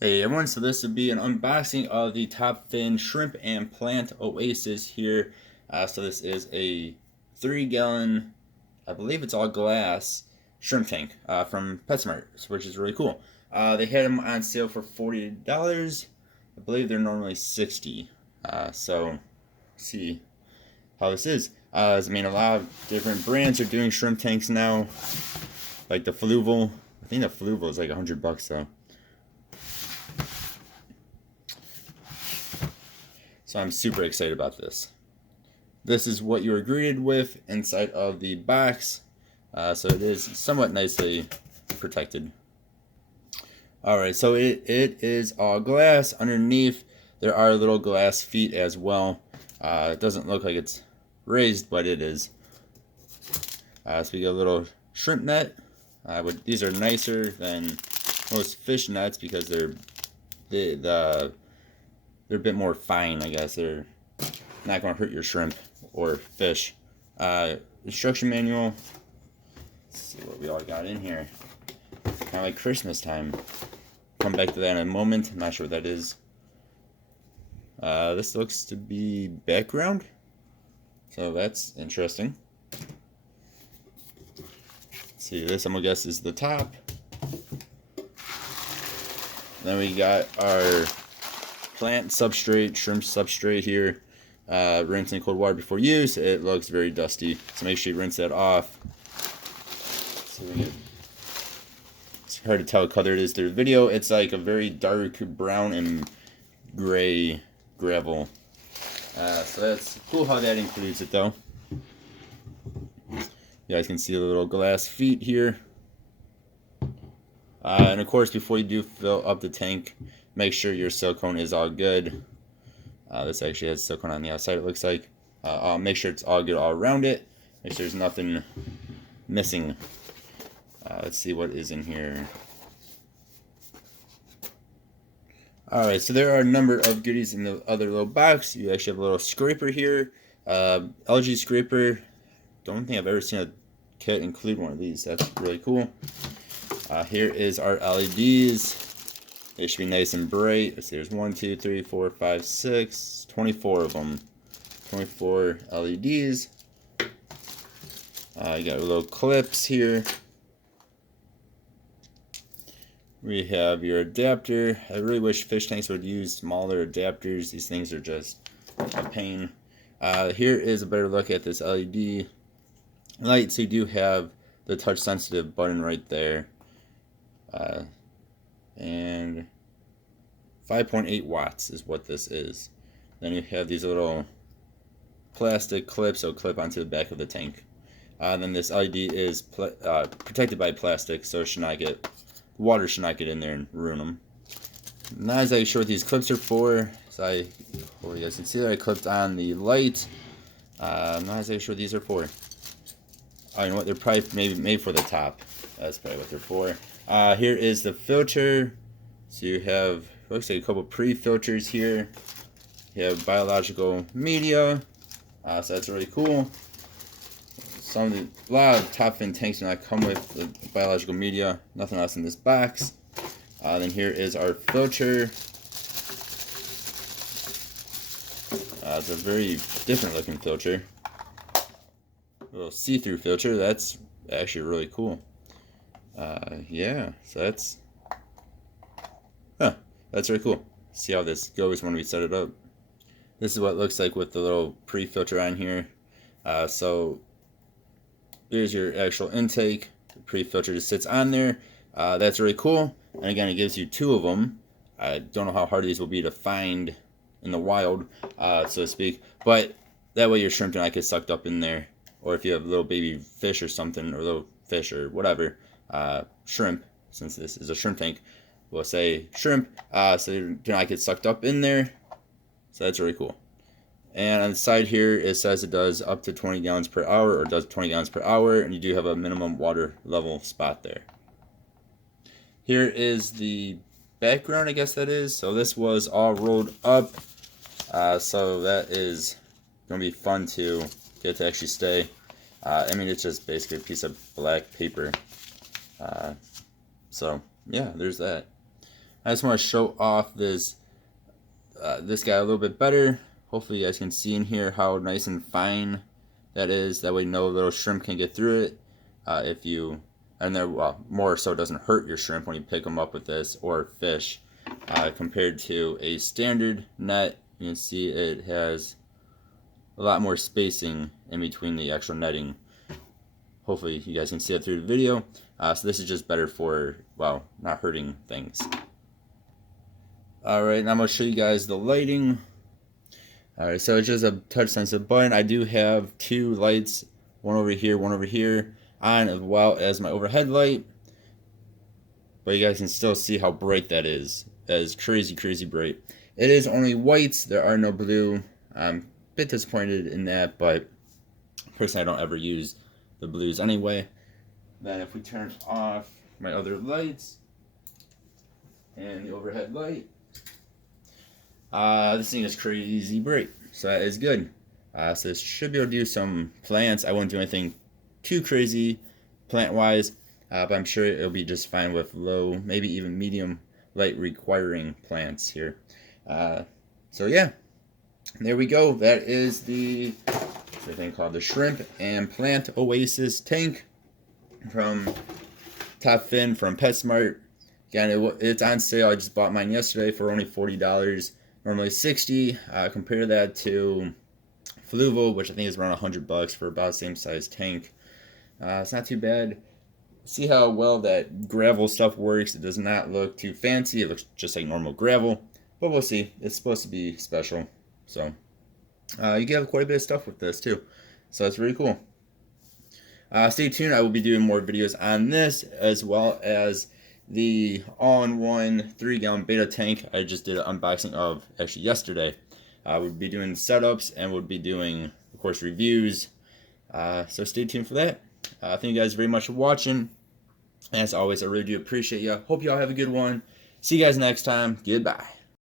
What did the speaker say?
Hey everyone, so this would be an unboxing of the Top Fin Shrimp and Plant Oasis here. So this is a 3-gallon, I believe it's all glass, shrimp tank from PetSmart, which is really cool. They had them on sale for $40. I believe they're normally 60. So see how this is. I mean, a lot of different brands are doing shrimp tanks now, like the Fluval. I think the Fluval is like $100 though. So I'm super excited about this. This is what you are greeted with inside of the box. So it is somewhat nicely protected. Alright, so it is all glass. Underneath, there are little glass feet as well. It doesn't look like it's raised, but it is. So we get a little shrimp net. These are nicer than most fish nets because they're a bit more fine, I guess. They're not going to hurt your shrimp or fish. Instruction manual. Let's see what we all got in here. Kind of like Christmas time. Come back to that in a moment. I'm not sure what that is. This looks to be background. So that's interesting. Let's see, this I'm going to guess is the top. Then we got our plant substrate, shrimp substrate here. Rinse in cold water before use. It looks very dusty, so make sure you rinse that off. So it's hard to tell what color it is through the video. It's like a very dark brown and gray gravel. So that's cool how that includes it though. You guys can see the little glass feet here. And of course, before you do fill up the tank, make sure your silicone is all good. This actually has silicone on the outside, it looks like. I'll make sure it's all good all around it. Make sure there's nothing missing. Let's see what is in here. Alright, so there are a number of goodies in the other little box. You actually have a little scraper here. LG scraper. Don't think I've ever seen a kit include one of these. That's really cool. Here is our LEDs. They should be nice and bright. Let's see, there's 1, 2, 3, 4, 5, 6, 24 of them. 24 LEDs. You got little clips here. We have your adapter. I really wish fish tanks would use smaller adapters. These things are just a pain. Here is a better look at this LED light. So you do have the touch sensitive button right there. And 5.8 watts is what this is. Then you have these little plastic clips that will clip onto the back of the tank. Then this LED is protected by plastic, so it should not get water should not get in there and ruin them. Not exactly sure what these clips are for. So you guys can see that I clipped on the light. I'm not exactly sure what these are for. Oh, you know what? They're probably maybe made for the top. That's probably what they're for. Here is the filter. So you have, looks like a couple pre-filters here. You have biological media. So that's really cool. A lot of top fin tanks do not come with the biological media. Nothing else in this box. Then here is our filter. It's a very different looking filter. A little see-through filter. That's actually really cool. Yeah, so that's really cool. See how this goes when we set it up. This is what it looks like with the little pre-filter on here. So here's your actual intake. The pre-filter just sits on there. That's really cool. And again, it gives you 2 of them. I don't know how hard these will be to find in the wild, so to speak. But that way your shrimp do not get sucked up in there. Or if you have little baby fish or something, or little fish or whatever, shrimp, since this is a shrimp tank, we'll say shrimp, so they do not get sucked up in there. So that's really cool. And on the side here, it says it does up to 20 gallons per hour, or does 20 gallons per hour, and you do have a minimum water level spot there. Here is the background, I guess that is. So this was all rolled up. So that is going to be fun to get to actually stay. I mean, it's just basically a piece of black paper. So, yeah, there's that. I just want to show off this guy a little bit better. Hopefully you guys can see in here how nice and fine that is. That way no little shrimp can get through it. Well, more so it doesn't hurt your shrimp when you pick them up with this, or fish. Compared to a standard net, you can see it has a lot more spacing in between the actual netting. Hopefully you guys can see that through the video. So this is just better for, well, not hurting things. Alright, now I'm going to show you guys the lighting. Alright, so it's just a touch sensitive button. I do have two lights, one over here, on, as well as my overhead light. But you guys can still see how bright that is. That is crazy, crazy bright. It is only whites, there are no blue. I'm a bit disappointed in that, but personally I don't ever use the blues anyway. Then if we turn off my other lights and the overhead light, this thing is crazy bright, so that is good. So this should be able to do some plants. I won't do anything too crazy plant-wise, but I'm sure it'll be just fine with low, maybe even medium light requiring plants here. So yeah, there we go. That is the thing called the Shrimp and Plant Oasis tank from Top Fin from PetSmart. Again, it's on sale. I just bought mine yesterday for only $40. Normally $60. Compare that to Fluval, which I think is around $100 for about the same size tank. It's not too bad. See how well that gravel stuff works. It does not look too fancy. It looks just like normal gravel, but we'll see. It's supposed to be special, so you can have quite a bit of stuff with this too, so that's really cool. Stay tuned. I will be doing more videos on this, as well as the all-in-one 3-gallon beta tank I just did an unboxing of actually yesterday. We'll be doing setups, and we'll be doing, of course, reviews. So stay tuned for that. Thank you guys very much for watching. As always, I really do appreciate you. Hope you all have a good one. See you guys next time. Goodbye.